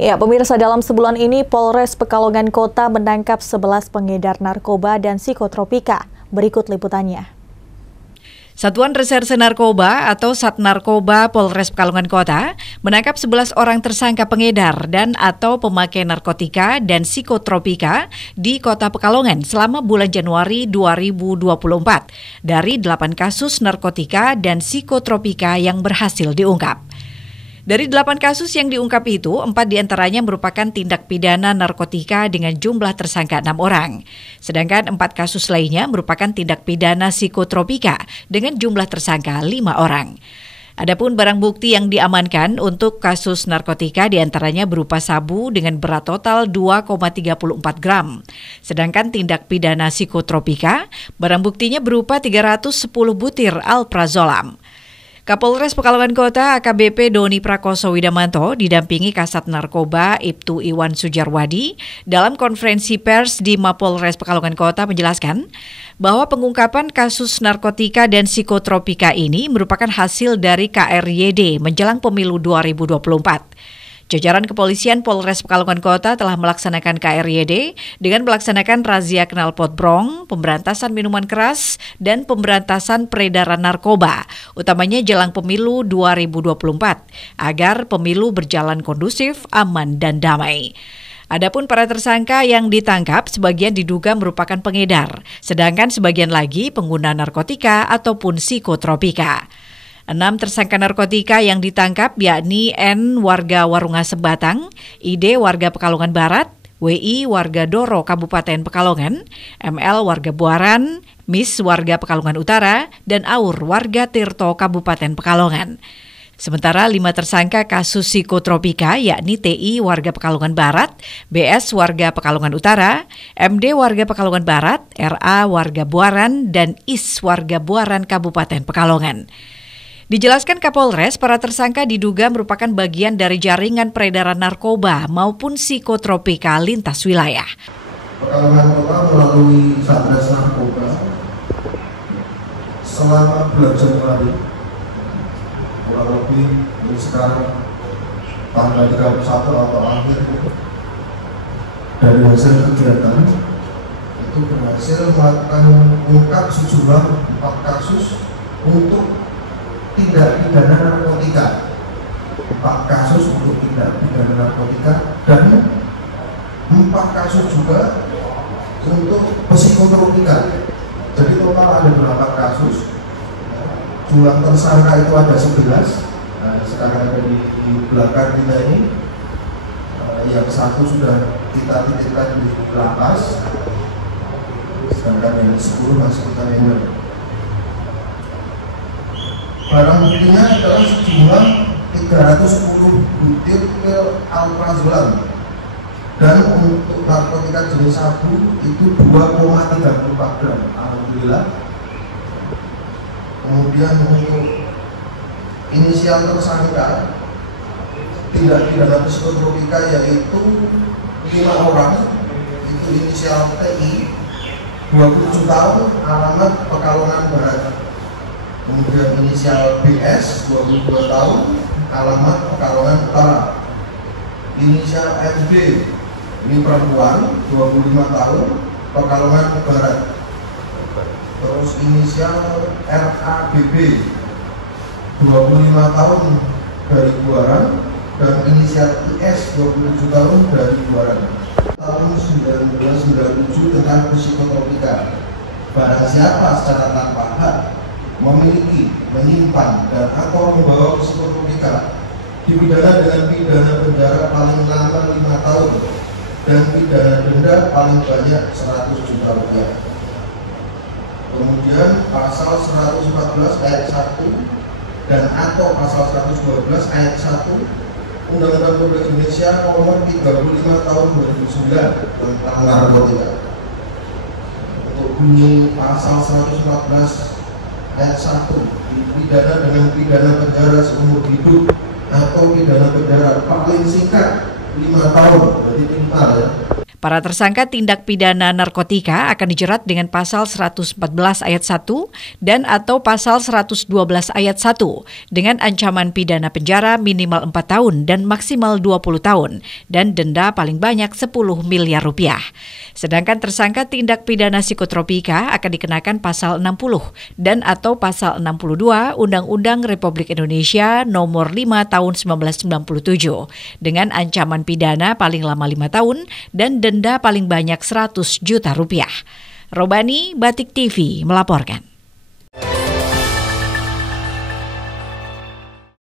Ya, pemirsa, dalam sebulan ini Polres Pekalongan Kota menangkap 11 pengedar narkoba dan psikotropika. Berikut liputannya. Satuan Reserse Narkoba atau Satnarkoba Polres Pekalongan Kota menangkap 11 orang tersangka pengedar dan atau pemakai narkotika dan psikotropika di Kota Pekalongan selama bulan Januari 2024 dari 8 kasus narkotika dan psikotropika yang berhasil diungkap. Dari 8 kasus yang diungkap itu, 4 diantaranya merupakan tindak pidana narkotika dengan jumlah tersangka 6 orang. Sedangkan 4 kasus lainnya merupakan tindak pidana psikotropika dengan jumlah tersangka 5 orang. Adapun barang bukti yang diamankan untuk kasus narkotika diantaranya berupa sabu dengan berat total 2,34 gram. Sedangkan tindak pidana psikotropika, barang buktinya berupa 310 butir alprazolam. Kapolres Pekalongan Kota AKBP Doni Prakoso Widamanto didampingi Kasat Narkoba Ibtu Iwan Sujarwadi dalam konferensi pers di Mapolres Pekalongan Kota menjelaskan bahwa pengungkapan kasus narkotika dan psikotropika ini merupakan hasil dari KRYD menjelang pemilu 2024. Jajaran kepolisian Polres Pekalongan Kota telah melaksanakan KRYD dengan melaksanakan razia knalpot brong, pemberantasan minuman keras, dan pemberantasan peredaran narkoba, utamanya jelang pemilu 2024, agar pemilu berjalan kondusif, aman, dan damai. Adapun para tersangka yang ditangkap sebagian diduga merupakan pengedar, sedangkan sebagian lagi pengguna narkotika ataupun psikotropika. 6 tersangka narkotika yang ditangkap yakni N warga Warungasem Batang, ID warga Pekalongan Barat, WI warga Doro Kabupaten Pekalongan, ML warga Buaran, Miss warga Pekalongan Utara, dan Aur warga Tirto Kabupaten Pekalongan. Sementara 5 tersangka kasus psikotropika yakni TI warga Pekalongan Barat, BS warga Pekalongan Utara, MD warga Pekalongan Barat, RA warga Buaran, dan IS warga Buaran Kabupaten Pekalongan. Dijelaskan Kapolres, para tersangka diduga merupakan bagian dari jaringan peredaran narkoba maupun psikotropika lintas wilayah. Pekalongan Kota melalui Satgas Narkoba selama bulan Januari, kurang lebih sekarang tanggal 31 atau akhir dari hasil kegiatan itu berhasil melakukan mengungkap sejumlah 4 kasus untuk tindak pidana narkotika, 4 kasus untuk tindak pidana narkotika dan 4 kasus juga untuk psikotropika. Jadi total ada 8 kasus. Jumlah tersangka itu ada 11. Sekarang ada di belakang kita ini. Yang 1 sudah kita titipkan di lapas, sedangkan yang 10 masih kita handle. Barang buktinya adalah sejumlah 310 butir pil alprazolam dan untuk narkotika jenis sabu itu 2,34 gram. Alhamdulillah. Kemudian untuk inisial tersangka tindak pidana psikotropika yaitu 5 orang, itu inisial TI 27 tahun, alamat Pekalongan Barat. Kemudian inisial BS 22 tahun, alamat Pekalongan Utara. Inisial MD, ini perempuan 25 tahun, Pekalongan Barat. Terus inisial RABB 25 tahun dari Buaran, dan inisial IS 27 tahun dari Buaran. Tahun 1997 tentang psikotropika. Barang siapa secara tanpa hak memiliki, menyimpan, dan atau membawa psikotropika dipidana dengan pidana penjara paling lama 5 tahun dan pidana denda paling banyak 100 juta rupiah. Kemudian pasal 114 ayat 1 dan atau pasal 112 ayat 1 Undang-Undang Republik Indonesia nomor 35 tahun 2009 tentang narkotika. Untuk bunyi pasal 114 ayat 1 dipidana dengan pidana penjara seumur hidup atau pidana penjara paling singkat 5 tahun, berarti pintar ya. Para tersangka tindak pidana narkotika akan dijerat dengan pasal 114 ayat 1 dan atau pasal 112 ayat 1 dengan ancaman pidana penjara minimal 4 tahun dan maksimal 20 tahun dan denda paling banyak 10 miliar rupiah. Sedangkan tersangka tindak pidana psikotropika akan dikenakan pasal 60 dan atau pasal 62 Undang-Undang Republik Indonesia Nomor 5 Tahun 1997 dengan ancaman pidana paling lama 5 tahun dan denda paling banyak 100 juta rupiah. Robani, Batik TV melaporkan.